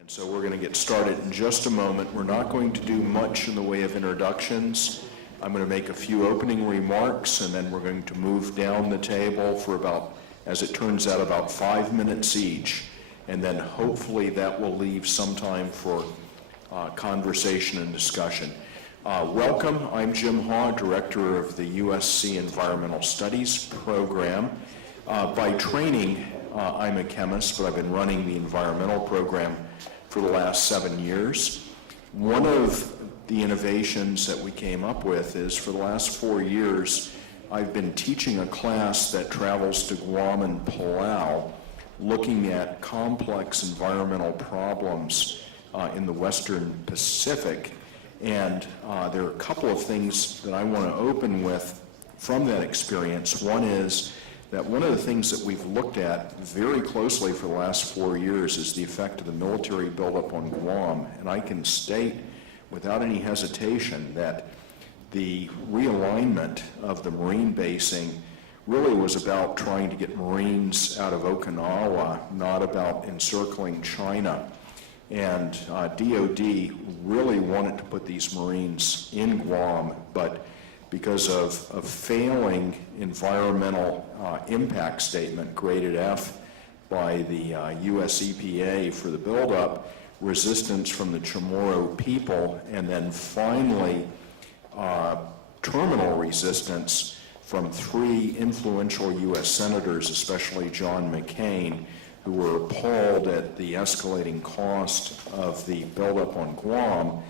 And so we're going to get started in just a moment. We're not going to do much in the way of introductions. I'm going to make a few opening remarks, and then we're going to move down the table for about, as it turns out, about 5 minutes each. And then hopefully that will leave some time for conversation and discussion. Welcome. I'm Jim Haw, Director of the USC Environmental Studies Program. By training, I'm a chemist, but I've been running the environmental program for the last 7 years. One of the innovations that we came up with is for the last 4 years, I've been teaching a class that travels to Guam and Palau, looking at complex environmental problems in the Western Pacific. And there are a couple of things that I want to open with from that experience. One is that one of the things that we've looked at very closely for the last 4 years is the effect of the military buildup on Guam. And I can state without any hesitation that the realignment of the Marine basing really was about trying to get Marines out of Okinawa, not about encircling China. And DOD really wanted to put these Marines in Guam, but because of failing environmental impact statement, graded F, by the US EPA for the buildup, resistance from the Chamorro people, and then finally terminal resistance from 3 influential US senators, especially John McCain, who were appalled at the escalating cost of the buildup on Guam.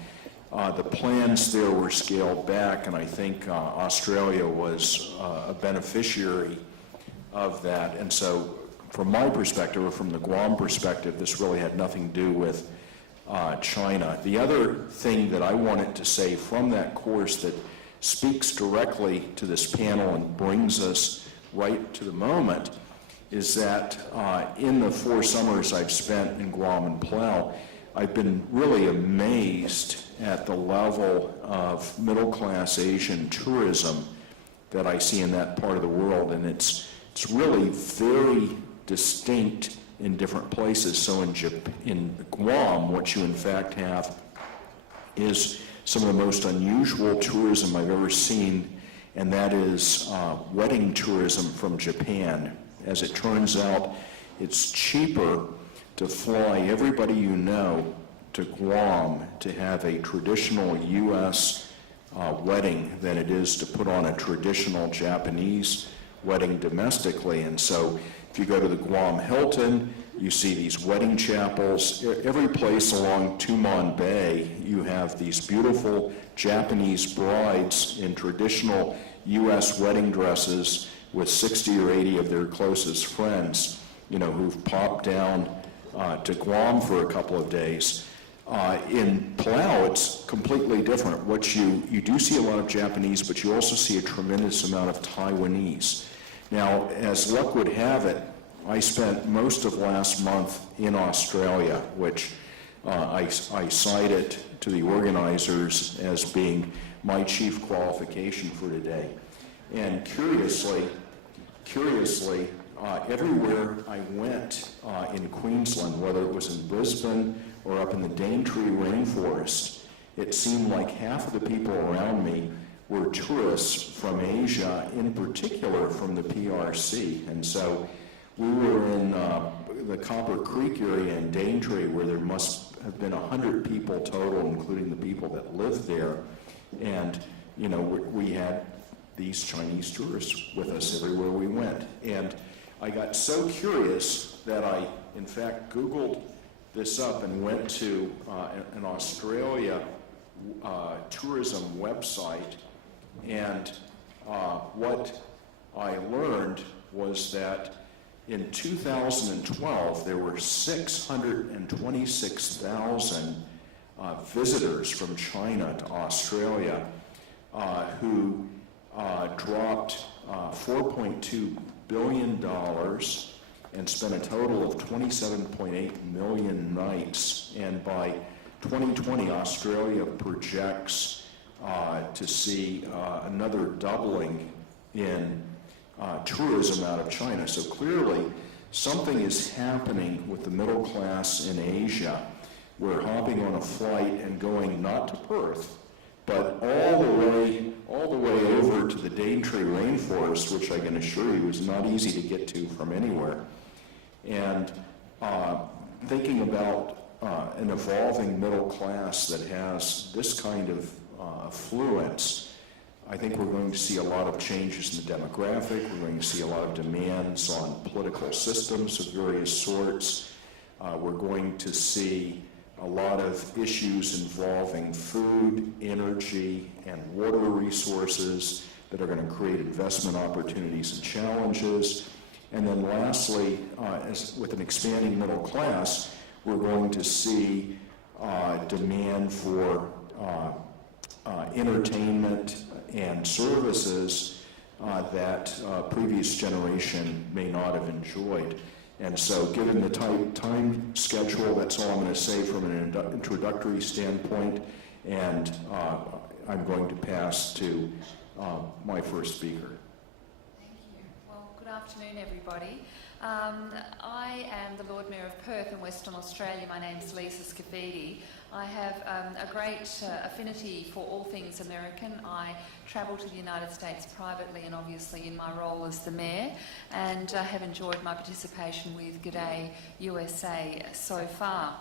The plans there were scaled back, and I think Australia was a beneficiary of that. And so from my perspective, or from the Guam perspective, this really had nothing to do with China. The other thing that I wanted to say from that course that speaks directly to this panel and brings us right to the moment is that in the 4 summers I've spent in Guam and Palau, I've been really amazed at the level of middle-class Asian tourism that I see in that part of the world, and it's really very distinct in different places. So in Guam, what you in fact have is some of the most unusual tourism I've ever seen, and that is wedding tourism from Japan. As it turns out, it's cheaper to fly everybody you know to Guam to have a traditional U.S. wedding than it is to put on a traditional Japanese wedding domestically. And so if you go to the Guam Hilton, you see these wedding chapels. Every place along Tumon Bay, you have these beautiful Japanese brides in traditional U.S. wedding dresses with 60 or 80 of their closest friends, who've popped down to Guam for a couple of days. In Palau, it's completely different. What you do see a lot of Japanese, but you also see a tremendous amount of Taiwanese. Now, as luck would have it, I spent most of last month in Australia, which I cited to the organizers as being my chief qualification for today. And curiously, everywhere I went in Queensland, whether it was in Brisbane or up in the Daintree rainforest, it seemed like half of the people around me were tourists from Asia, in particular from the PRC. And so we were in the Copper Creek area in Daintree, where there must have been 100 people total, including the people that lived there. And, we had these Chinese tourists with us everywhere we went. And I got so curious that I, in fact, Googled this up and went to an Australia tourism website. And what I learned was that in 2012, there were 626,000 visitors from China to Australia who dropped $4.2 billion and spent a total of 27.8 million nights. And by 2020, Australia projects to see another doubling in tourism out of China. So clearly, something is happening with the middle class in Asia we're hopping on a flight and going not to Perth, but all the way over to the Daintree rainforest, which I can assure you is not easy to get to from anywhere. And thinking about an evolving middle class that has this kind of affluence, I think we're going to see a lot of changes in the demographic. We're going to see a lot of demands on political systems of various sorts. We're going to see a lot of issues involving food, energy, and water resources that are going to create investment opportunities and challenges. And then lastly, with an expanding middle class, we're going to see demand for entertainment and services that previous generation may not have enjoyed. And so given the tight time schedule, that's all I'm going to say from an introductory standpoint, and I'm going to pass to my first speaker. Thank you. Well, good afternoon, everybody. I am the Lord Mayor of Perth in Western Australia. My name's Lisa SCAFFIDI. I have a great affinity for all things American. I travel to the United States privately and obviously in my role as the Mayor, and have enjoyed my participation with G'day USA so far.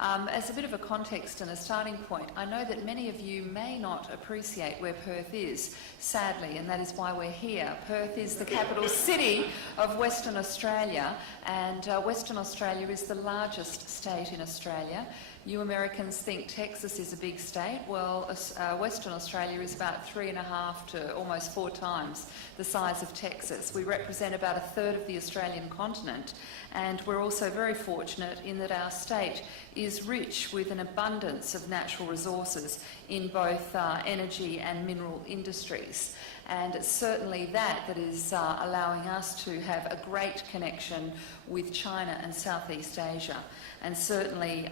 As a bit of a context and a starting point, I know that many of you may not appreciate where Perth is, sadly, and that is why we're here. Perth is the capital city of Western Australia, and Western Australia is the largest state in Australia. You Americans think Texas is a big state. Well, Western Australia is about 3.5 to almost 4 times the size of Texas. We represent about a third of the Australian continent, and we're also very fortunate in that our state is rich with an abundance of natural resources in both energy and mineral industries. And it's certainly that is allowing us to have a great connection with China and Southeast Asia. And certainly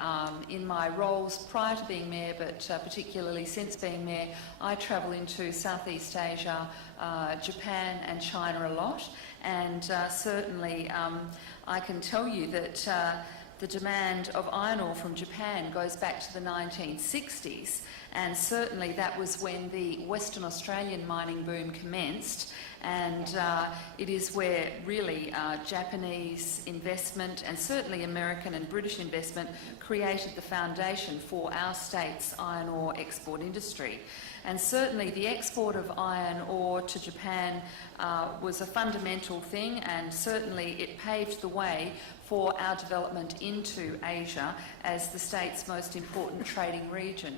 in my roles prior to being Mayor, but particularly since being Mayor, I travel into Southeast Asia, Japan and China a lot. And certainly I can tell you that the demand of iron ore from Japan goes back to the 1960s, and certainly that was when the Western Australian mining boom commenced, and it is where really Japanese investment and certainly American and British investment created the foundation for our state's iron ore export industry. And certainly the export of iron ore to Japan was a fundamental thing, and certainly it paved the way for our development into Asia as the state's most important trading region.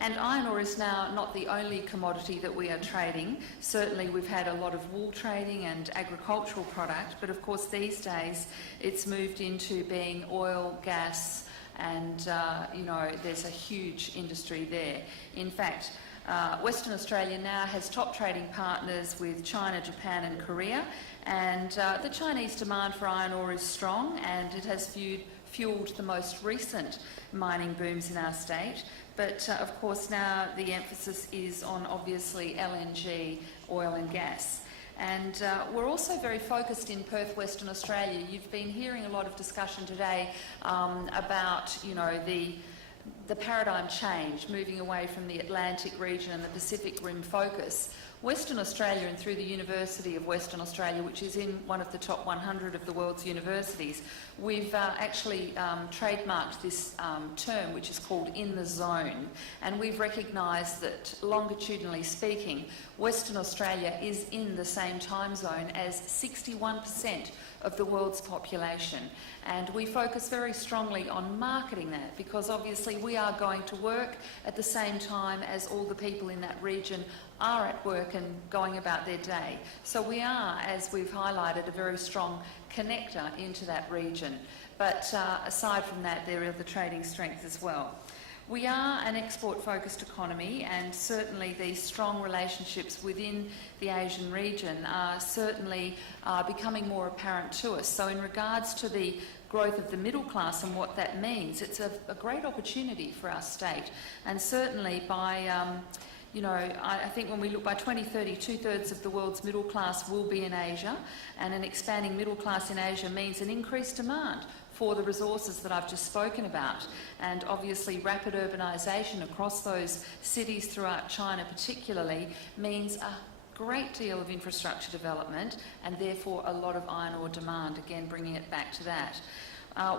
And iron ore is now not the only commodity that we are trading. Certainly we've had a lot of wool trading and agricultural product, but of course these days it's moved into being oil, gas, and you know, there's a huge industry there. In fact, Western Australia now has top trading partners with China, Japan and Korea, and the Chinese demand for iron ore is strong, and it has fueled the most recent mining booms in our state. But of course now the emphasis is on obviously LNG, oil and gas. And we're also very focused in Perth, Western Australia. You've been hearing a lot of discussion today about, you know, the paradigm change, moving away from the Atlantic region and the Pacific Rim focus. Western Australia, and through the University of Western Australia, which is in one of the top 100 of the world's universities, we've actually trademarked this term, which is called in the zone. And we've recognised that, longitudinally speaking, Western Australia is in the same time zone as 61% of the world's population. And we focus very strongly on marketing that, because obviously we are going to work at the same time as all the people in that region are at work and going about their day. So we are, as we've highlighted, a very strong connector into that region. But aside from that, there are the trading strengths as well. We are an export-focused economy, and certainly these strong relationships within the Asian region are certainly becoming more apparent to us. So in regards to the growth of the middle class and what that means, it's a great opportunity for our state. And certainly by you know, I think when we look by 2030, 2/3 of the world's middle class will be in Asia, and an expanding middle class in Asia means an increased demand for the resources that I've just spoken about. And obviously rapid urbanisation across those cities throughout China particularly means a great deal of infrastructure development and therefore a lot of iron ore demand, again bringing it back to that.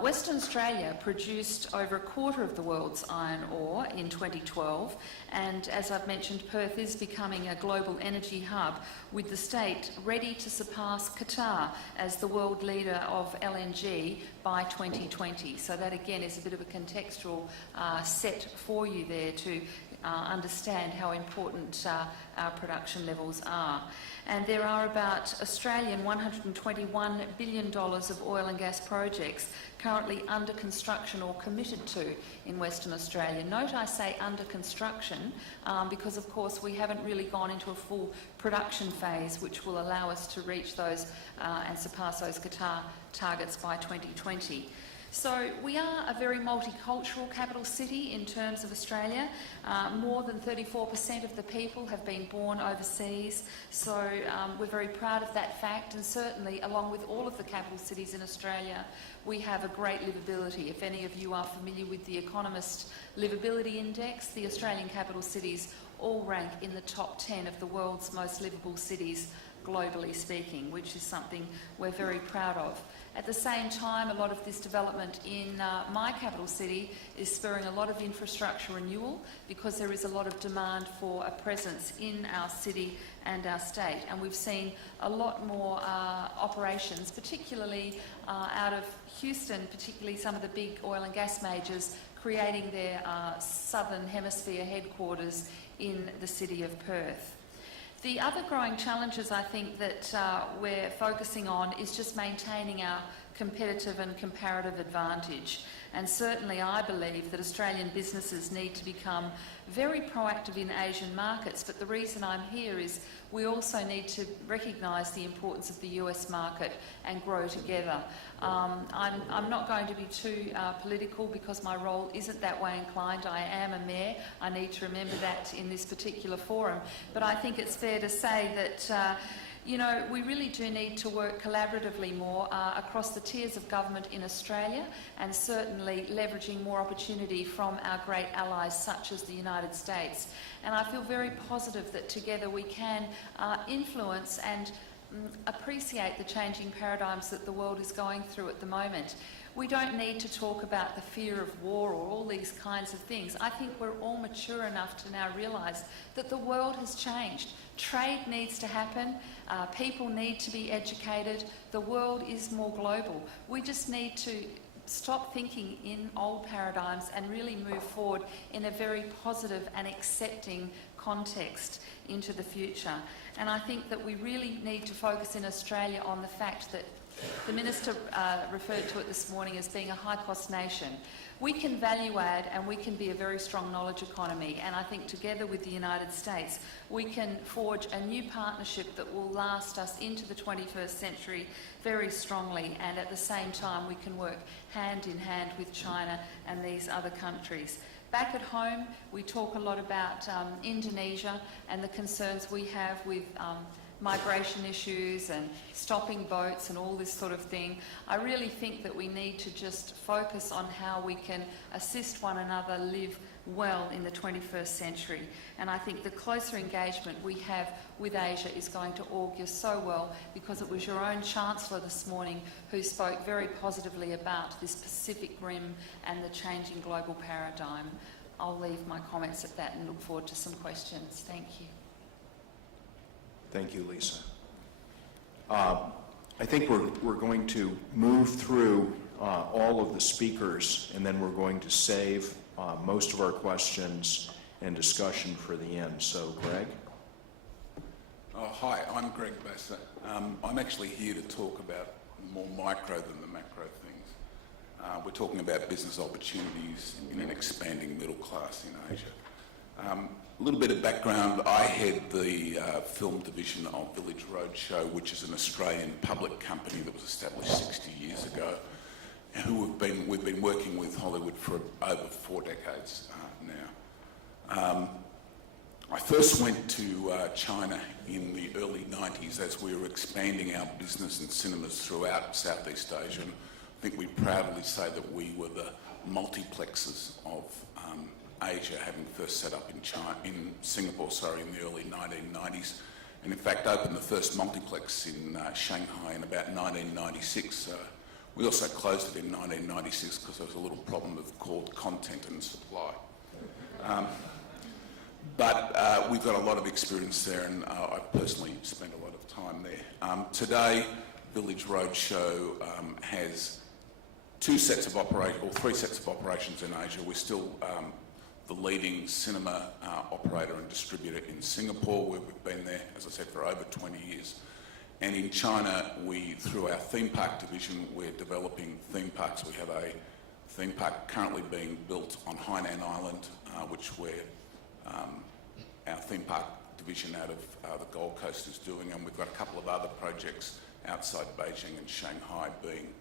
Western Australia produced over a quarter of the world's iron ore in 2012, and as I've mentioned, Perth is becoming a global energy hub, with the state ready to surpass Qatar as the world leader of LNG by 2020. So that again is a bit of a contextual set for you there to understand how important our production levels are. And there are about Australian $121 billion of oil and gas projects currently under construction or committed to in Western Australia. Note I say under construction because of course we haven't really gone into a full production phase which will allow us to reach those and surpass those Qatar targets by 2020. So we are a very multicultural capital city in terms of Australia. More than 34% of the people have been born overseas, so we're very proud of that fact, and certainly along with all of the capital cities in Australia, we have a great livability. If any of you are familiar with the Economist Livability Index, the Australian capital cities all rank in the top 10 of the world's most livable cities, globally speaking, which is something we're very proud of. At the same time, a lot of this development in my capital city is spurring a lot of infrastructure renewal because there is a lot of demand for a presence in our city and our state. And we've seen a lot more operations, particularly out of Houston, particularly some of the big oil and gas majors, creating their southern hemisphere headquarters in the city of Perth. The other growing challenges I think that we're focusing on is just maintaining our competitive and comparative advantage. And certainly I believe that Australian businesses need to become very proactive in Asian markets, but the reason I'm here is we also need to recognise the importance of the US market and grow together. I'm not going to be too political because my role isn't that way inclined. I am a mayor. I need to remember that in this particular forum. But I think it's fair to say that you know, we really do need to work collaboratively more across the tiers of government in Australia, and certainly leveraging more opportunity from our great allies such as the United States. And I feel very positive that together we can influence and appreciate the changing paradigms that the world is going through at the moment. We don't need to talk about the fear of war or all these kinds of things. I think we're all mature enough to now realise that the world has changed. Trade needs to happen, people need to be educated, the world is more global. We just need to stop thinking in old paradigms and really move forward in a very positive and accepting context into the future. And I think that we really need to focus in Australia on the fact that the Minister referred to it this morning as being a high-cost nation. We can value add and we can be a very strong knowledge economy, and I think together with the United States we can forge a new partnership that will last us into the 21st century very strongly, and at the same time we can work hand in hand with China and these other countries. Back at home we talk a lot about Indonesia and the concerns we have with migration issues and stopping boats and all this sort of thing. I really think that we need to just focus on how we can assist one another live well in the 21st century. And I think the closer engagement we have with Asia is going to augur so well, because it was your own Chancellor this morning who spoke very positively about this Pacific Rim and the changing global paradigm. I'll leave my comments at that and look forward to some questions. Thank you. Thank you, Lisa. I think we're going to move through all of the speakers, and then we're going to save most of our questions and discussion for the end. So, Greg? Hi, I'm Greg Bassett. I'm actually here to talk about more micro than the macro things. We're talking about business opportunities in an expanding middle class in Asia. A little bit of background, I head the film division of Village ROADSHOW, which is an Australian public company that was established 60 years ago, and who we've been working with Hollywood for over 4 decades now. I first went to China in the early 90s as we were expanding our business and cinemas throughout Southeast Asia and think we proudly say that we were the multiplexes of Asia, having first set up in Singapore, in the early 1990s, and in fact opened the first multiplex in Shanghai in about 1996. We also closed it in 1996 because there was a little problem called content and supply. But we've got a lot of experience there, and I've personally spent a lot of time there. Today, Village Roadshow has three sets of operations in Asia. We're still the leading cinema operator and distributor in Singapore, where we've been there, as I said, for over 20 years. And in China, through our theme park division, we're developing theme parks. We have a theme park currently being built on Hainan Island, which our theme park division out of the Gold Coast is doing, and we've got a couple of other projects outside Beijing and Shanghai being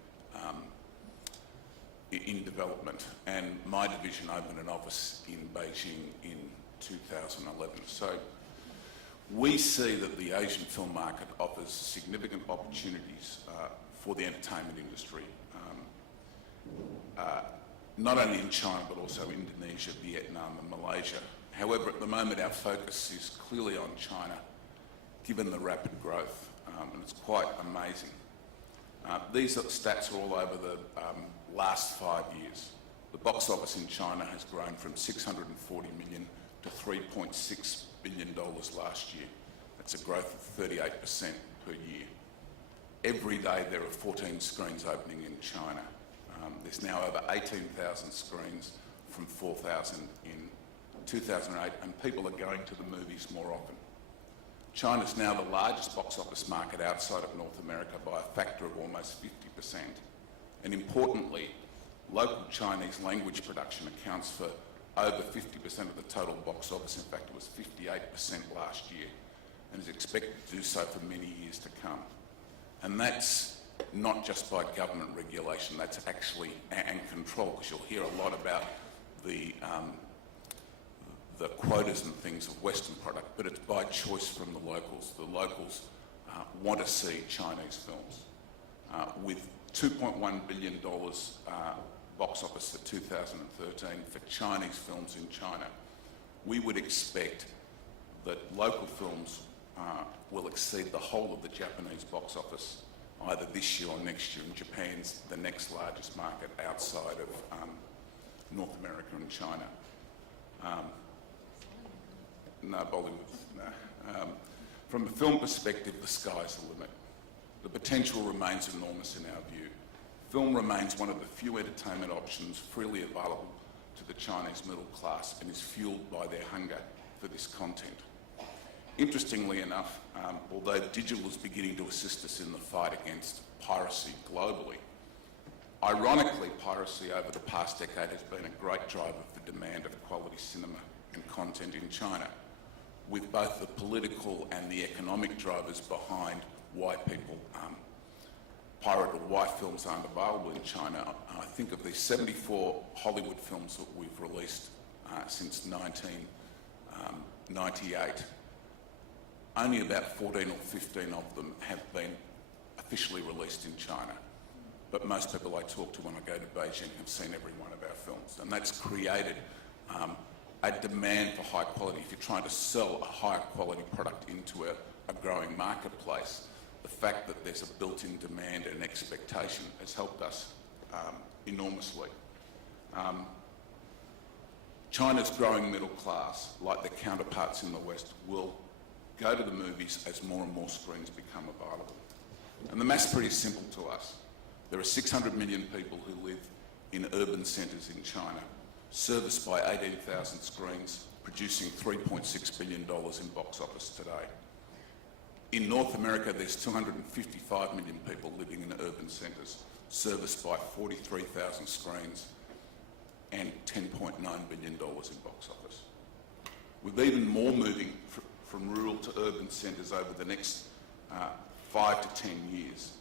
in development. And my division opened an office in Beijing in 2011. So we see that the Asian film market offers significant opportunities for the entertainment industry, not only in China but also Indonesia, Vietnam and Malaysia. However, at the moment our focus is clearly on China, given the rapid growth, and it's quite amazing. These stats are all over the last 5 years. The box office in China has grown from $640 million to $3.6 billion last year. That's a growth of 38% per year. Every day there are 14 screens opening in China. There's now over 18,000 screens from 4,000 in 2008, and people are going to the movies more often. China's now the largest box office market outside of North America by a factor of almost 50%. And importantly, local Chinese language production accounts for over 50% of the total box office. In fact, it was 58% last year, and is expected to do so for many years to come. And that's not just by government regulation, that's actually, and control, because you'll hear a lot about the quotas and things of Western product, but it's by choice from the locals. The locals want to see Chinese films. With $2.1 billion box office for 2013 for Chinese films in China, we would expect that local films will exceed the whole of the Japanese box office either this year or next year, and Japan's the next largest market outside of North America and China. No, Bollywood, no. From a film perspective, the sky's the limit. The potential remains enormous in our view. Film remains one of the few entertainment options freely available to the Chinese middle class and is fueled by their hunger for this content. Interestingly enough, although digital is beginning to assist us in the fight against piracy globally, ironically, piracy over the past decade has been a great driver for demand of quality cinema and content in China, with both the political and the economic drivers behind why people pirate or why films aren't available in China. I think of the 74 Hollywood films that we've released since 1998, only about 14 or 15 of them have been officially released in China. But most people I talk to when I go to Beijing have seen every one of our films, and that's created a demand for high quality. If you're trying to sell a higher quality product into a growing marketplace, the fact that there's a built-in demand and expectation has helped us enormously. China's growing middle class, like their counterparts in the West, will go to the movies as more and more screens become available. And the math's pretty simple to us. There are 600 million people who live in urban centres in China, serviced by 18,000 screens, producing $3.6 billion in box office today. In North America, there's 255 million people living in urban centres, serviced by 43,000 screens and $10.9 billion in box office. With even more moving from rural to urban centres over the next 5 to 10 years,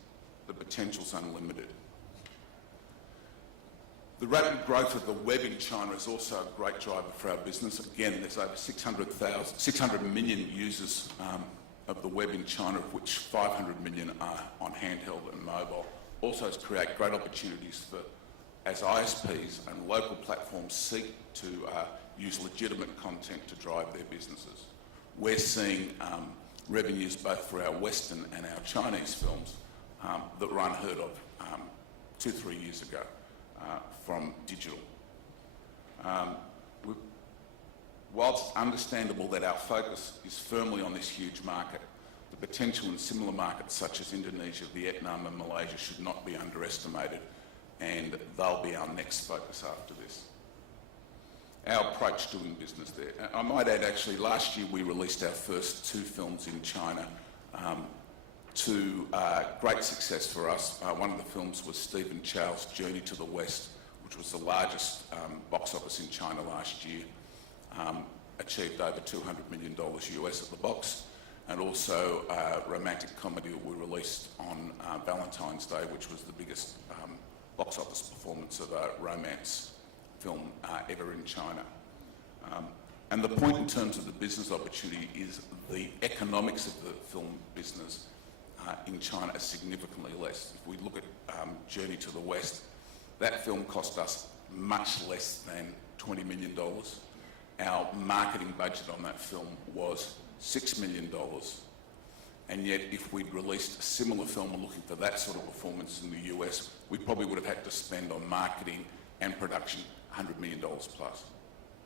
the potential's unlimited. The rapid growth of the web in China is also a great driver for our business. Again, there's over 600 million users of the web in China, of which 500 million are on handheld and mobile. also create great opportunities for, as ISPs and local platforms seek to use legitimate content to drive their businesses. We're seeing revenues both for our Western and our Chinese films that were unheard of 2-3 years ago from digital. Whilst understandable that our focus is firmly on this huge market, the potential in similar markets such as Indonesia, Vietnam and Malaysia should not be underestimated, and they'll be our next focus after this. Our approach to doing business there. I might add, actually, last year we released our first 2 films in China to great success for us. One of the films was Stephen Chow's Journey to the West, which was the largest box office in China last year, achieved over $200 million US at the box, and also a romantic comedy that we released on Valentine's Day, which was the biggest box office performance of a romance film ever in China. And the point in terms of the business opportunity is the economics of the film business in China are significantly less. If we look at Journey to the West, that film cost us much less than $20 million. Our marketing budget on that film was $6 million. And yet, if we'd released a similar film and looking for that sort of performance in the US, we probably would have had to spend on marketing and production $100 million plus.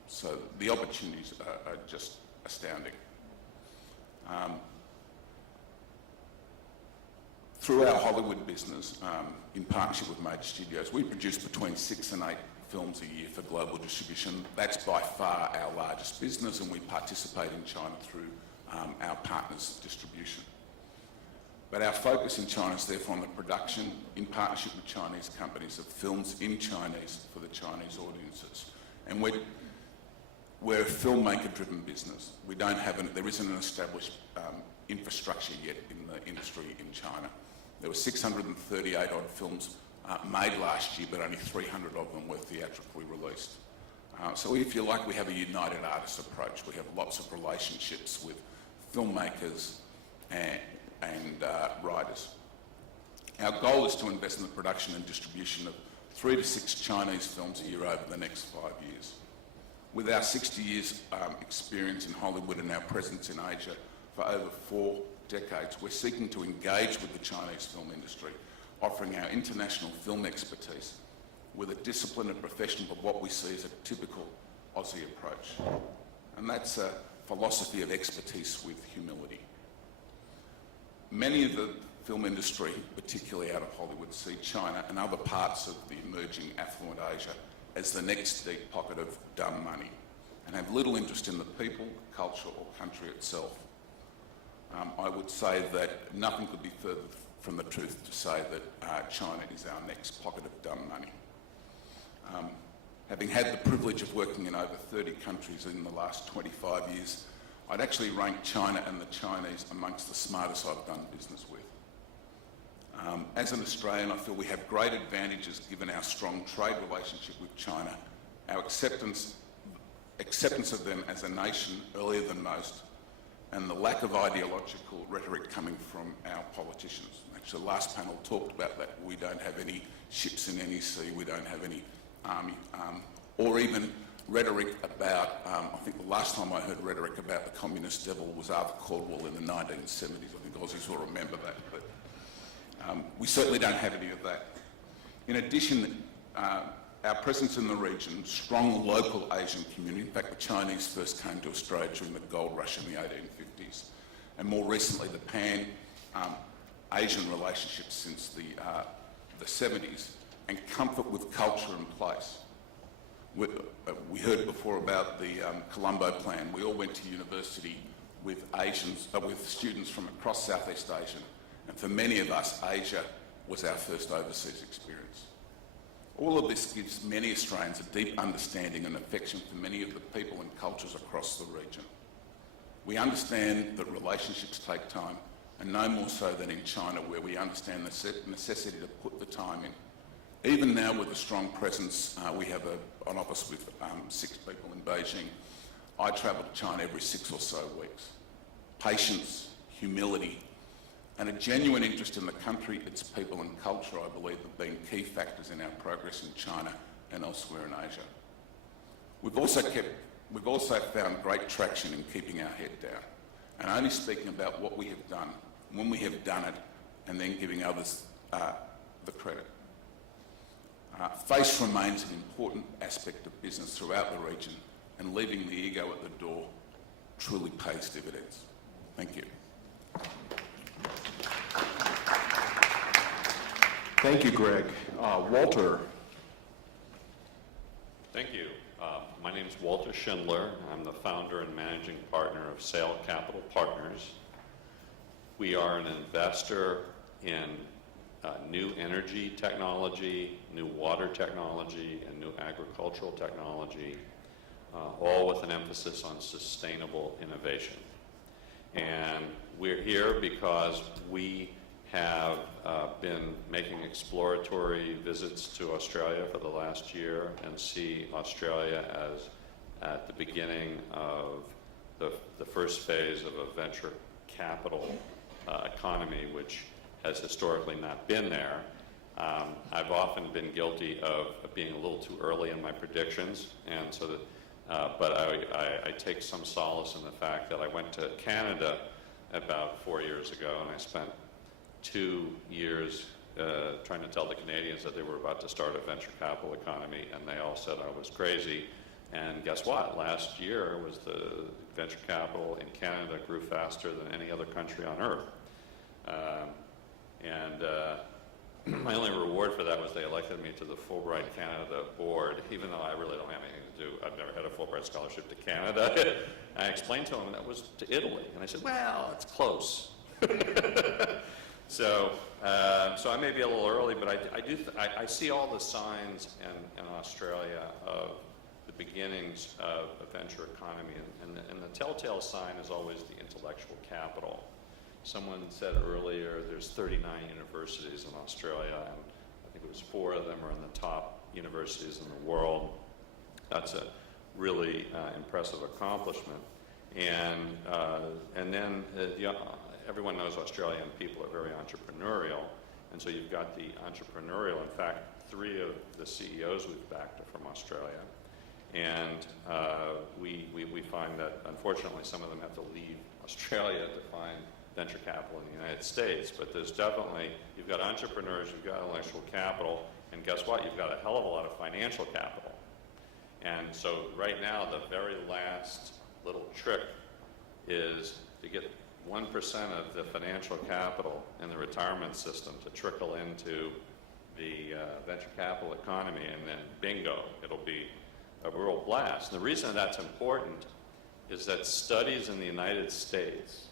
So the opportunities are just astounding. Through our Hollywood business, in partnership with major studios, we produce between 6 and 8 films a year for global distribution. That's by far our largest business, and we participate in China through our partners' distribution. But our focus in China is therefore on the production, in partnership with Chinese companies, of films in Chinese for the Chinese audiences. And we're a filmmaker-driven business. There isn't an established infrastructure yet in the industry in China. There were 638 odd films made last year, but only 300 of them were theatrically released. So if you like, we have a united artist approach. We have lots of relationships with filmmakers and writers. Our goal is to invest in the production and distribution of 3 to 6 Chinese films a year over the next 5 years. With our 60 years experience in Hollywood and our presence in Asia for over 4 decades, we're seeking to engage with the Chinese film industry, offering our international film expertise with a discipline and profession of what we see as a typical Aussie approach. And that's a philosophy of expertise with humility. Many of the film industry, particularly out of Hollywood, see China and other parts of the emerging affluent Asia as the next deep pocket of dumb money, and have little interest in the people, culture or country itself. I would say that nothing could be further from the truth to say that China is our next pocket of dumb money. Having had the privilege of working in over 30 countries in the last 25 years, I'd actually rank China and the Chinese amongst the smartest I've done business with. As an Australian, I feel we have great advantages given our strong trade relationship with China, our acceptance of them as a nation earlier than most, and the lack of ideological rhetoric coming from our politicians. Actually, the last panel talked about that. We don't have any ships in any sea, we don't have any army, or even rhetoric about, I think the last time I heard rhetoric about the communist devil was Arthur Caldwell in the 1970s. I think Aussies will remember that, but we certainly don't have any of that. In addition, our presence in the region, strong local Asian community. In fact, the Chinese first came to Australia during the gold rush in the 1850s, and more recently the Pan-Asian relationships since the 70s, and comfort with culture and place. We heard before about the Colombo plan. We all went to university with students from across Southeast Asia, and for many of us, Asia was our first overseas experience. All of this gives many Australians a deep understanding and affection for many of the people and cultures across the region. We understand that relationships take time, and no more so than in China, where we understand the necessity to put the time in. Even now, with a strong presence, we have an office with 6 people in Beijing. I travel to China every 6 or so weeks. Patience, humility, and a genuine interest in the country, its people and culture, I believe, have been key factors in our progress in China and elsewhere in Asia. We've also found great traction in keeping our head down and only speaking about what we have done, when we have done it, and then giving others the credit. Face remains an important aspect of business throughout the region, and leaving the ego at the door truly pays dividends. Thank you. Thank you, Greg. Walter. Thank you. My name is Walter Schindler. I'm the founder and managing partner of Sale Capital Partners. We are an investor in new energy technology, new water technology, and new agricultural technology, all with an emphasis on sustainable innovation. And we're here because we have been making exploratory visits to Australia for the last year and see Australia as at the beginning of the first phase of a venture capital economy, which has historically not been there. I've often been guilty of being a little too early in my predictions, and so that, but I take some solace in the fact that I went to Canada about 4 years ago, and I spent 2 years trying to tell the Canadians that they were about to start a venture capital economy, and they all said I was crazy. And guess what? Last year was the venture capital in Canada grew faster than any other country on earth. My only reward for that was they elected me to the Fulbright Canada board, even though I really don't have anything to do. I've never had a Fulbright scholarship to Canada. I explained to them that was to Italy, and I said, well, it's close. So I may be a little early, but I see all the signs in Australia of the beginnings of a venture economy, and the telltale sign is always the intellectual capital. Someone said earlier there's 39 universities in Australia, and I think it was 4 of them are in the top universities in the world. That's a really impressive accomplishment. And then everyone knows Australian people are very entrepreneurial, and so you've got the entrepreneurial. In fact, 3 of the CEOs we've backed are from Australia, and we find that unfortunately some of them have to leave Australia to find venture capital in the United States. But there's definitely, you've got entrepreneurs, you've got intellectual capital, and guess what? You've got a hell of a lot of financial capital. And so right now, the very last little trick is to get 1% of the financial capital in the retirement system to trickle into the venture capital economy, and then bingo, it'll be a real blast. And the reason that's important is that studies in the United States,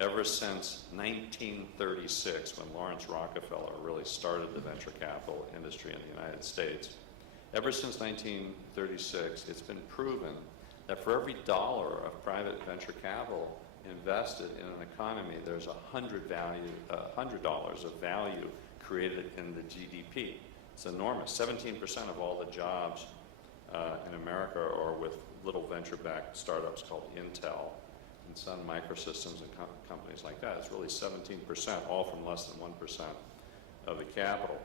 ever since 1936, when Lawrence Rockefeller really started the venture capital industry in the United States, ever since 1936, it's been proven that for every dollar of private venture capital invested in an economy, there's $100 of value created in the GDP. It's enormous. 17% of all the jobs in America are with little venture-backed startups called Intel and Sun Microsystems and companies like that. It's really 17%, all from less than 1% of the capital.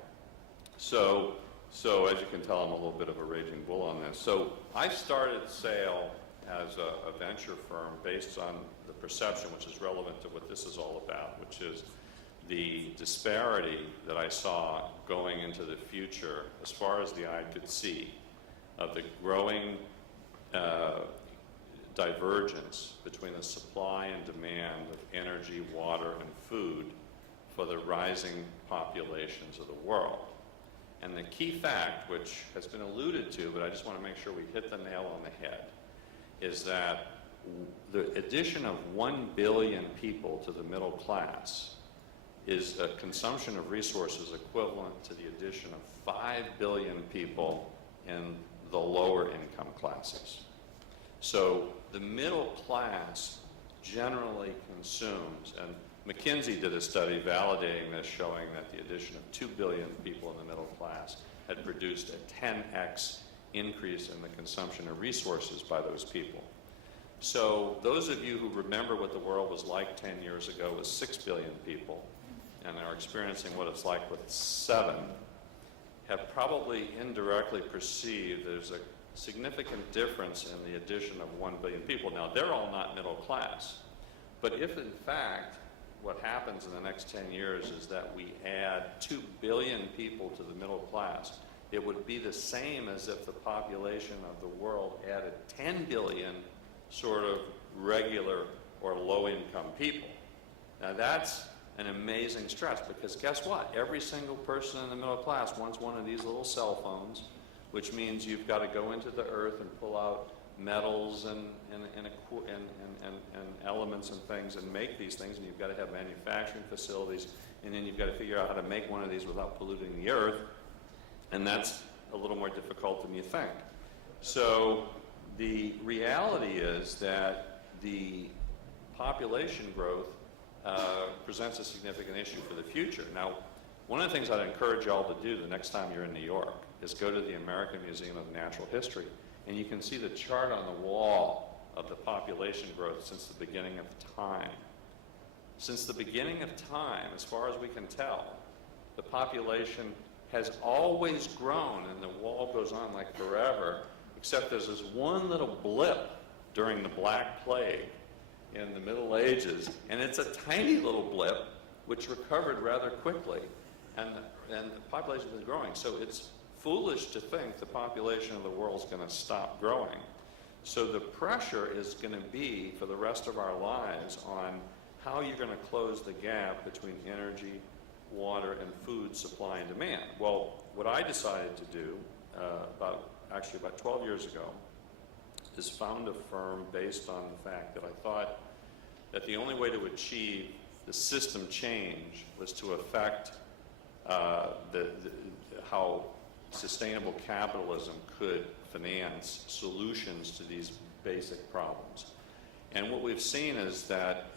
So as you can tell, I'm a little bit of a raging bull on this. So I started Sale as a venture firm based on the perception, which is relevant to what this is all about, which is the disparity that I saw going into the future as far as the eye could see of the growing divergence between the supply and demand of energy, water, and food for the rising populations of the world. And the key fact, which has been alluded to, but I just want to make sure we hit the nail on the head, is that the addition of 1 billion people to the middle class is a consumption of resources equivalent to the addition of 5 billion people in the lower income classes. So the middle class generally consumes, and McKinsey did a study validating this, showing that the addition of 2 billion people in the middle class had produced a 10x increase in the consumption of resources by those people. So those of you who remember what the world was like 10 years ago with 6 billion people, and are experiencing what it's like with 7 have probably indirectly perceived there's a significant difference in the addition of 1 billion people. Now, they're all not middle class, but if in fact what happens in the next 10 years is that we add 2 billion people to the middle class, it would be the same as if the population of the world added 10 billion sort of regular or low-income people. Now that's an amazing stretch, because guess what? Every single person in the middle class wants one of these little cell phones, which means you've got to go into the earth and pull out metals and elements and things and make these things, and you've got to have manufacturing facilities, and then you've got to figure out how to make one of these without polluting the earth, and that's a little more difficult than you think. So the reality is that the population growth presents a significant issue for the future. Now, one of the things I'd encourage y'all to do the next time you're in New York is go to the American Museum of Natural History, and you can see the chart on the wall of the population growth since the beginning of time. Since the beginning of time, as far as we can tell, the population has always grown, and the wall goes on like forever, except there's this one little blip during the Black Plague in the Middle Ages, and it's a tiny little blip which recovered rather quickly, and the population is growing. So it's foolish to think the population of the world is going to stop growing. So the pressure is going to be for the rest of our lives on how you're going to close the gap between energy, water, and food supply and demand. Well, what I decided to do about 12 years ago is found a firm based on the fact that I thought that the only way to achieve the system change was to affect how sustainable capitalism could finance solutions to these basic problems. And what we've seen is that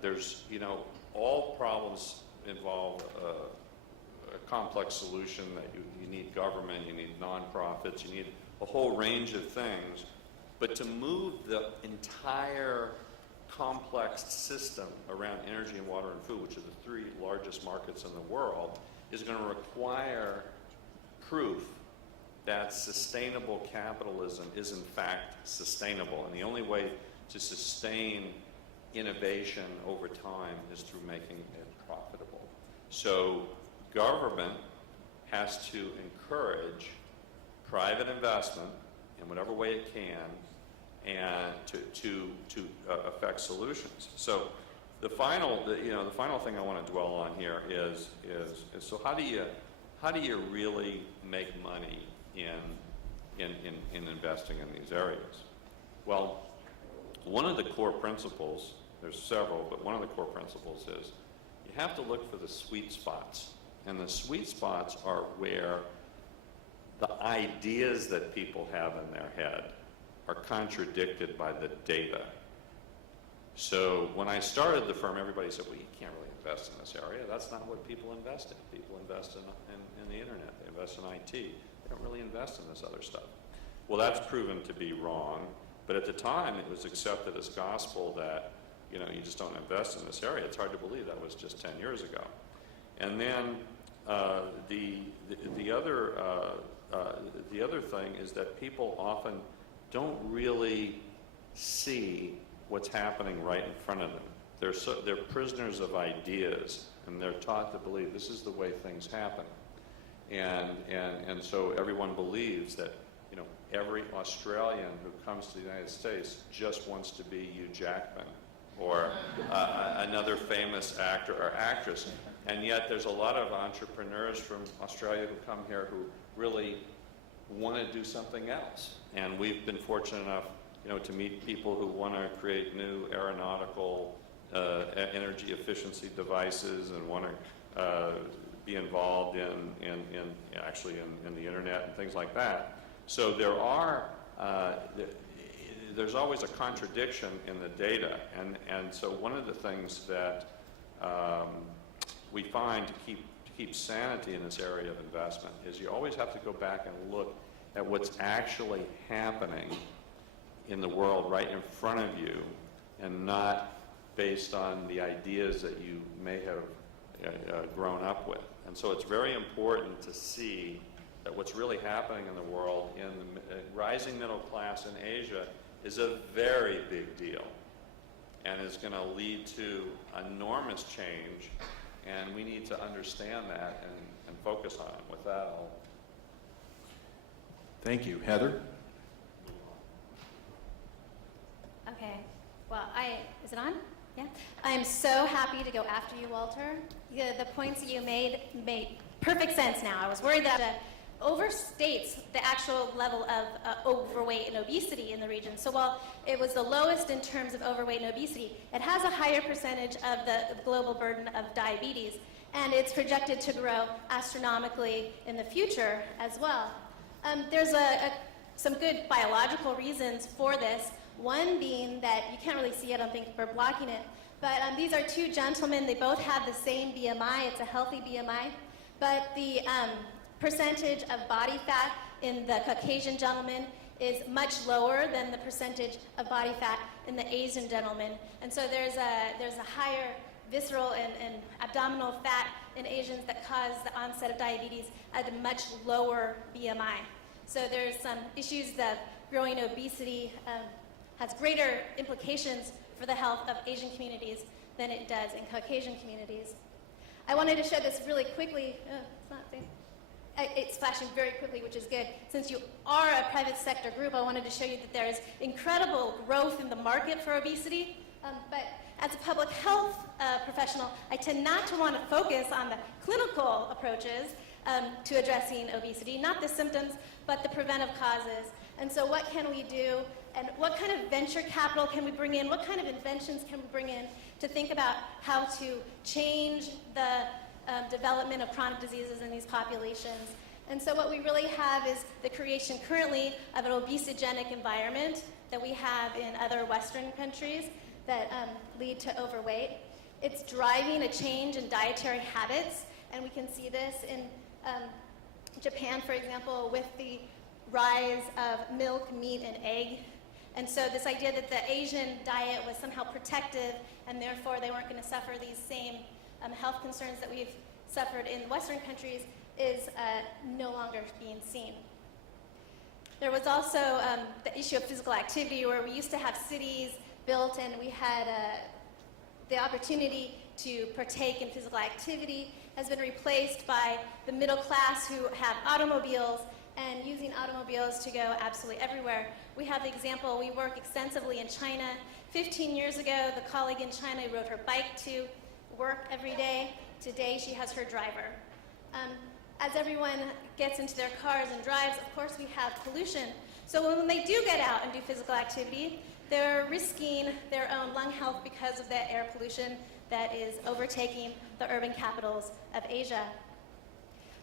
there's, all problems involve a complex solution, that you need government, you need nonprofits, you need a whole range of things. But to move the entire complex system around energy and water and food, which are the 3 largest markets in the world, is going to require proof that sustainable capitalism is in fact sustainable. And the only way to sustain innovation over time is through making it profitable. So government has to encourage private investment in whatever way it can, and to affect solutions. So the final thing I want to dwell on here is so how do you really make money in investing in these areas? Well, one of the core principles, there's several, but one of the core principles is you have to look for the sweet spots. And the sweet spots are where the ideas that people have in their head are contradicted by the data. So when I started the firm, everybody said, well, you can't really invest in this area. That's not what people invest in. People invest in the internet. They invest in IT. They don't really invest in this other stuff. Well, that's proven to be wrong. But at the time, it was accepted as gospel that, you just don't invest in this area. It's hard to believe that was just 10 years ago. And then the other thing is that people often don't really see what's happening right in front of them. They're prisoners of ideas, and they're taught to believe this is the way things happen. And so everyone believes that every Australian who comes to the United States just wants to be Hugh Jackman or another famous actor or actress. And yet there's a lot of entrepreneurs from Australia who come here who really want to do something else. And we've been fortunate enough, to meet people who want to create new aeronautical energy efficiency devices and want to be involved in the internet and things like that. So there's always a contradiction in the data, and so one of the things that we find to keep sanity in this area of investment is you always have to go back and look at what's actually happening in the world right in front of you, and not based on the ideas that you may have grown up with. And so it's very important to see that what's really happening in the world, in the rising middle class in Asia, is a very big deal and is going to lead to enormous change, and we need to understand that and focus on it. With that, I'll... Thank you. Heather? Okay. Well, is it on? Yeah. I'm so happy to go after you, Walter. The points that you made perfect sense now. I was worried that overstates the actual level of overweight and obesity in the region. So while it was the lowest in terms of overweight and obesity, it has a higher percentage of the global burden of diabetes, and it's projected to grow astronomically in the future as well. There's some good biological reasons for this. One being that you can't really see, I don't think we're blocking it, but these are two gentlemen. They both have the same BMI. It's a healthy BMI, but the percentage of body fat in the Caucasian gentleman is much lower than the percentage of body fat in the Asian gentleman. And so there's a higher visceral and abdominal fat in Asians that cause the onset of diabetes at a much lower BMI. So there's some issues that growing obesity has greater implications for the health of Asian communities than it does in Caucasian communities. I wanted to show this really quickly. It's flashing very quickly, which is good. Since you are a private sector group, I wanted to show you that there is incredible growth in the market for obesity. But as a public health professional, I tend not to want to focus on the clinical approaches to addressing obesity, not the symptoms, but the preventive causes. And so what can we do, and what kind of venture capital can we bring in, what kind of inventions can we bring in to think about how to change the development of chronic diseases in these populations. And so what we really have is the creation currently of an obesogenic environment that we have in other Western countries that lead to overweight. It's driving a change in dietary habits, and we can see this in Japan, for example, with the rise of milk, meat, and egg. And so this idea that the Asian diet was somehow protective and therefore they weren't going to suffer these same health concerns that we've suffered in Western countries is no longer being seen. There was also the issue of physical activity, where we used to have cities built and we had the opportunity to partake in physical activity has been replaced by the middle class who have automobiles and using automobiles to go absolutely everywhere. We have the example, we work extensively in China. 15 years ago, the colleague in China rode her bike to work every day. Today, she has her driver. As everyone gets into their cars and drives, of course, we have pollution. So when they do get out and do physical activity, they're risking their own lung health because of that air pollution that is overtaking the urban capitals of Asia.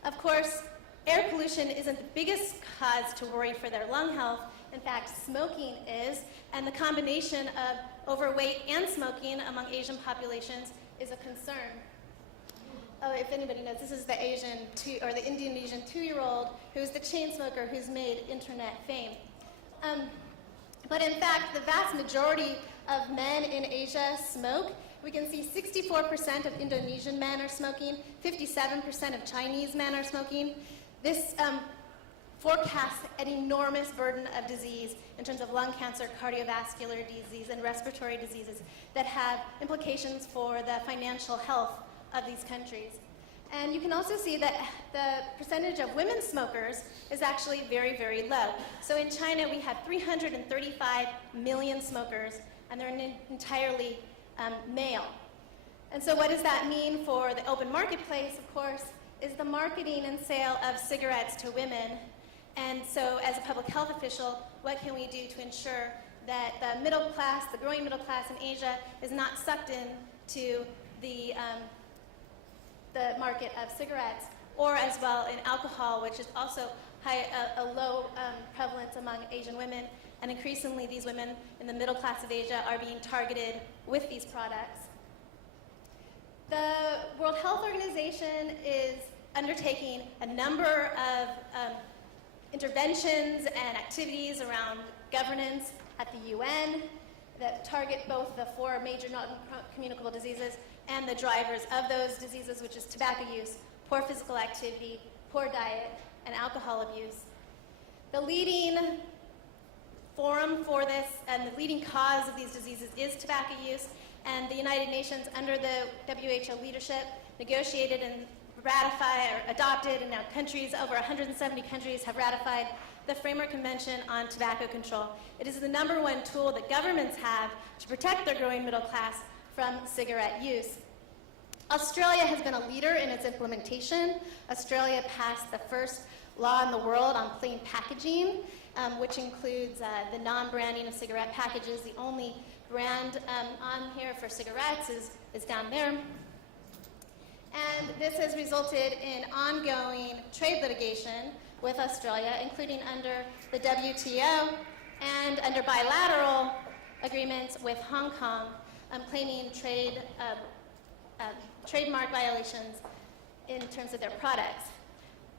Of course, air pollution isn't the biggest cause to worry for their lung health. In fact, smoking is, and the combination of overweight and smoking among Asian populations is a concern. Oh, if anybody knows, this is the the Indonesian 2-year-old who's the chain smoker who's made internet fame. But in fact, the vast majority of men in Asia smoke. We can see 64% of Indonesian men are smoking, 57% of Chinese men are smoking. This forecasts an enormous burden of disease in terms of lung cancer, cardiovascular disease, and respiratory diseases that have implications for the financial health of these countries. And you can also see that the percentage of women smokers is actually very, very low. So in China, we have 335 million smokers, and they're entirely male. And so what does that mean for the open marketplace, of course, is the marketing and sale of cigarettes to women. And so as a public health official, what can we do to ensure that the middle class, the growing middle class in Asia, is not sucked into the market of cigarettes, or as well in alcohol, which is also a low prevalence among Asian women. And increasingly, these women in the middle class of Asia are being targeted with these products. The World Health Organization is undertaking a number of interventions and activities around governance at the UN that target both the 4 major non-communicable diseases, and the drivers of those diseases, which is tobacco use, poor physical activity, poor diet, and alcohol abuse. The leading forum for this and the leading cause of these diseases is tobacco use, and the United Nations, under the WHO leadership, negotiated and ratified or adopted, and now over 170 countries have ratified the Framework Convention on Tobacco Control. It is the #1 tool that governments have to protect their growing middle class from cigarette use. Australia has been a leader in its implementation. Australia passed the first law in the world on plain packaging, which includes the non-branding of cigarette packages. The only brand on here for cigarettes is down there. And this has resulted in ongoing trade litigation with Australia, including under the WTO and under bilateral agreements with Hong Kong, claiming trademark violations in terms of their products.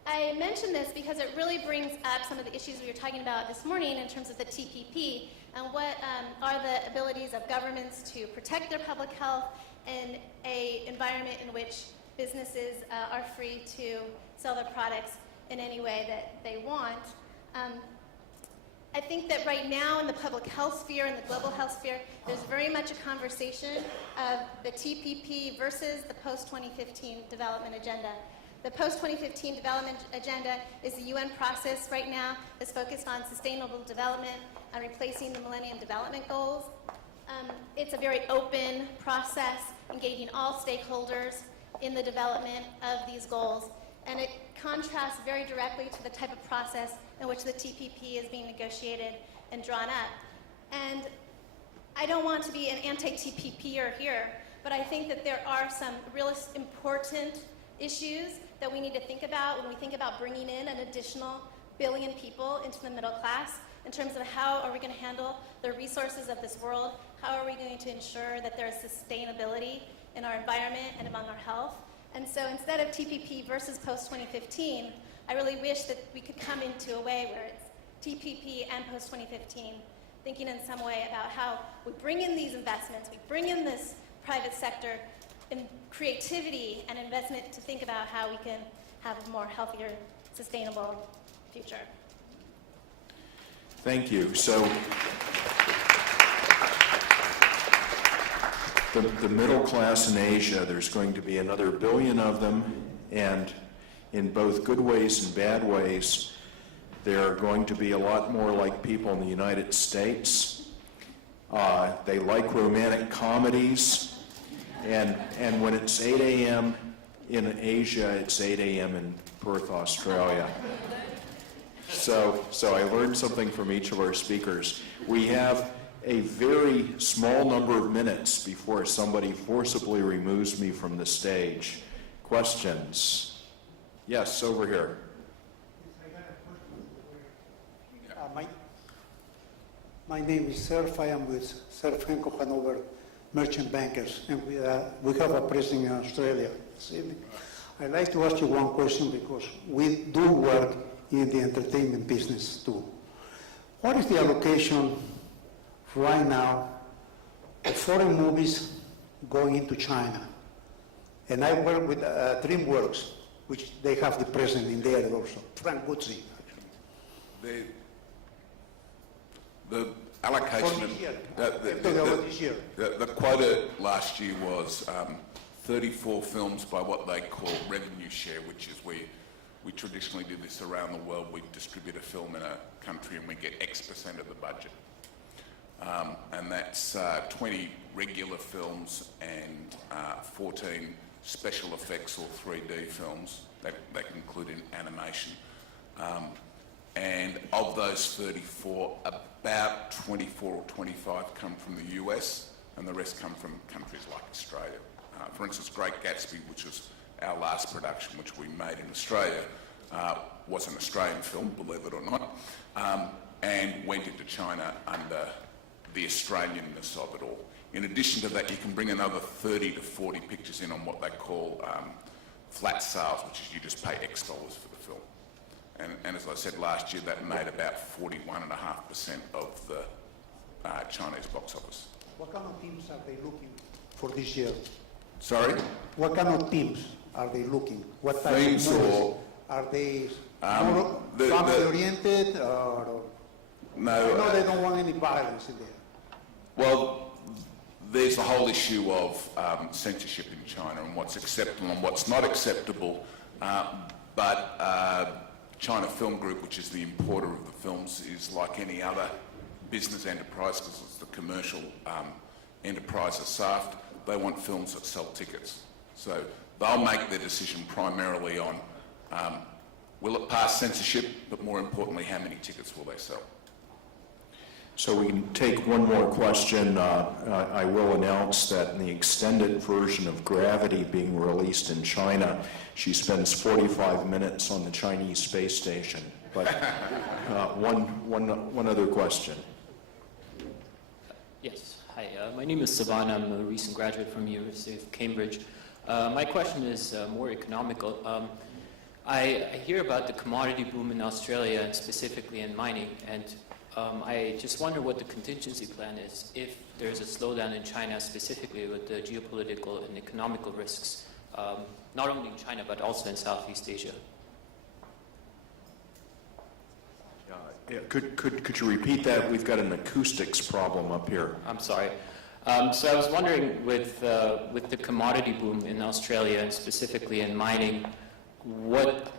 I mention this because it really brings up some of the issues we were talking about this morning in terms of the TPP and what are the abilities of governments to protect their public health in an environment in which businesses are free to sell their products in any way that they want. I think that right now in the public health sphere and the global health sphere, there's very much a conversation of the TPP versus the post-2015 development agenda. The post-2015 development agenda is the UN process right now that's focused on sustainable development and replacing the Millennium Development Goals. It's a very open process, engaging all stakeholders in the development of these goals, and it contrasts very directly to the type of process in which the TPP is being negotiated and drawn up. And I don't want to be an anti-TPPer here, but I think that there are some really important issues that we need to think about when we think about bringing in an additional billion people into the middle class, in terms of how are we going to handle the resources of this world, how are we going to ensure that there is sustainability in our environment and among our health. And so instead of TPP versus post-2015, I really wish that we could come into a way where it's TPP and post-2015, thinking in some way about how we bring in these investments, we bring in this private sector and creativity and investment to think about how we can have a more healthier, sustainable future. Thank you. So the middle class in Asia, there's going to be another billion of them, and in both good ways and bad ways, they're going to be a lot more like people in the United States. They like romantic comedies, and when it's 8 a.m. in Asia, it's 8 a.m. in Perth, Australia. So I learned something from each of our speakers. We have a very small number of minutes before somebody forcibly removes me from the stage. Questions? Yes, over here. My name is Serf. I am with Serf Henko Hanover Merchant Bankers, and we have a presence in Australia this evening. I'd like to ask you one question, because we do work in the entertainment business too. What is the allocation right now of foreign movies going into China? And I work with DreamWorks, which they have the president in there also, Frank Guzzi. The allocation, the quota last year was 34 films by what they call revenue share, which is we traditionally do this around the world. We distribute a film in a country and we get X% of the budget. And that's 20 regular films and 14 special effects or 3D films that can include in animation. And of those 34, about 24 or 25 come from the US, and the rest come from countries like Australia. For instance, Great Gatsby, which was our last production, which we made in Australia, was an Australian film, believe it or not, and went into China under the Australianness of it all. In addition to that, you can bring another 30 to 40 pictures in on what they call flat sales, which is you just pay X dollars for the film. And as I said last year, that made about 41.5% of the Chinese box office. What kind of themes are they looking for this year? Sorry? What kind of themes are they looking? What type Themes of movies? or- Are they Um, the- family-oriented or? No. I know they don't want any violence in there. Well, there's the whole issue of censorship in China and what's acceptable and what's not acceptable. But China Film Group, which is the importer of the films, is like any other business enterprise, because it's the commercial enterprise of SAFT. They want films that sell tickets. So they'll make their decision primarily on will it pass censorship, but more importantly, how many tickets will they sell? So we can take one more question. I will announce that in the extended version of Gravity being released in China, she spends 45 minutes on the Chinese space station. But one other question. Yes, hi. My name is Savan. I'm a recent graduate from the University of Cambridge. My question is more economical. I hear about the commodity boom in Australia and specifically in mining, and I just wonder what the contingency plan is if there's a slowdown in China, specifically with the geopolitical and economical risks, not only in China but also in Southeast Asia. Could you repeat that? We've got an acoustics problem up here. I'm sorry. So I was wondering, with the commodity boom in Australia and specifically in mining, what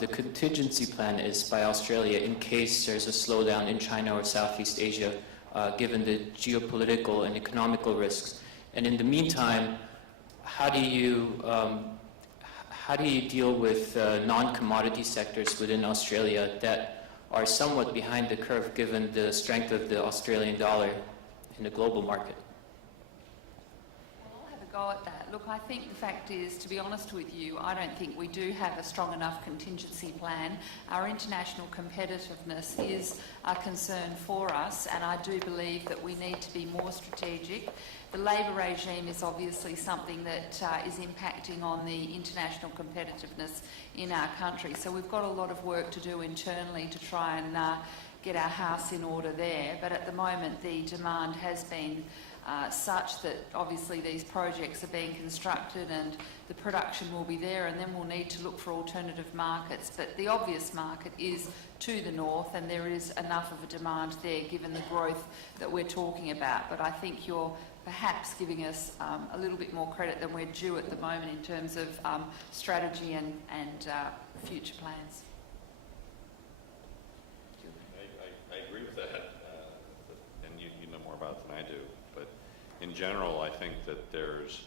the contingency plan is by Australia in case there's a slowdown in China or Southeast Asia, given the geopolitical and economical risks. And in the meantime, how do you deal with non-commodity sectors within Australia that are somewhat behind the curve given the strength of the Australian dollar in the global market? I'll have a go at that. Look, I think the fact is, to be honest with you, I don't think we do have a strong enough contingency plan. Our international competitiveness is a concern for us, and I do believe that we need to be more strategic. The labour regime is obviously something that is impacting on the international competitiveness in our country. So we've got a lot of work to do internally to try and get our house in order there. But at the moment, the demand has been such that obviously these projects are being constructed and the production will be there, and then we'll need to look for alternative markets. But the obvious market is to the north, and there is enough of a demand there given the growth that we're talking about. But I think you're perhaps giving us a little bit more credit than we're due at the moment in terms of strategy and future plans. I agree with that, and you know more about it than I do. But in general, I think that there's,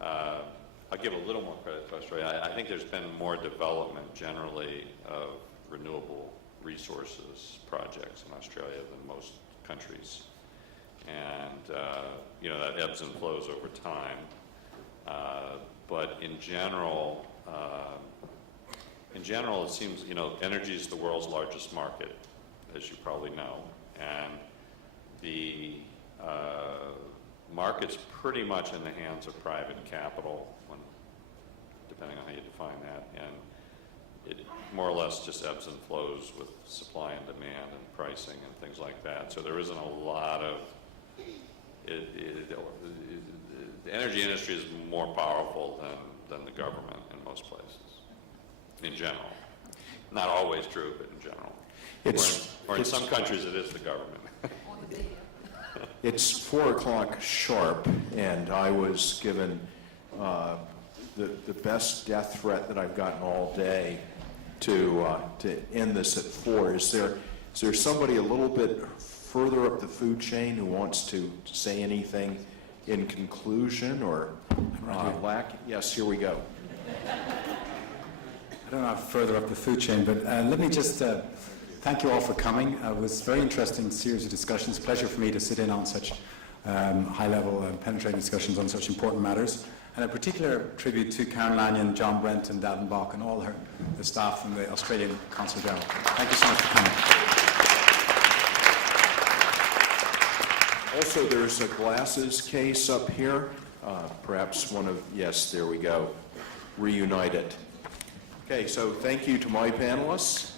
I'll give a little more credit to Australia. I think there's been more development generally of renewable resources projects in Australia than most countries. And, you know, that ebbs and flows over time. But in general, it seems, you know, energy is the world's largest market, as you probably know. And the market's pretty much in the hands of private capital, depending on how you define that. And it more or less just ebbs and flows with supply and demand and pricing and things like that. So there isn't a lot of the energy industry is more powerful than the government in most places, in general. Not always true, but in general. Or in some countries it is the government. It's 4 o'clock sharp, and I was given the best death threat that I've gotten all day to end this at 4. Is there somebody a little bit further up the food chain who wants to say anything in conclusion or lack? Yes, here we go. I don't know how further up the food chain, but let me just thank you all for coming. It was a very interesting series of discussions. Pleasure for me to sit in on such high-level and penetrating discussions on such important matters. And a particular tribute to Karen Lanyon, John Brent and Davin Bach and all the staff from the Australian Consul General. Thank you so much for coming. Also, there's a glasses case up here. Perhaps one of, yes, there we go. Reunite it. Okay, so thank you to my panelists.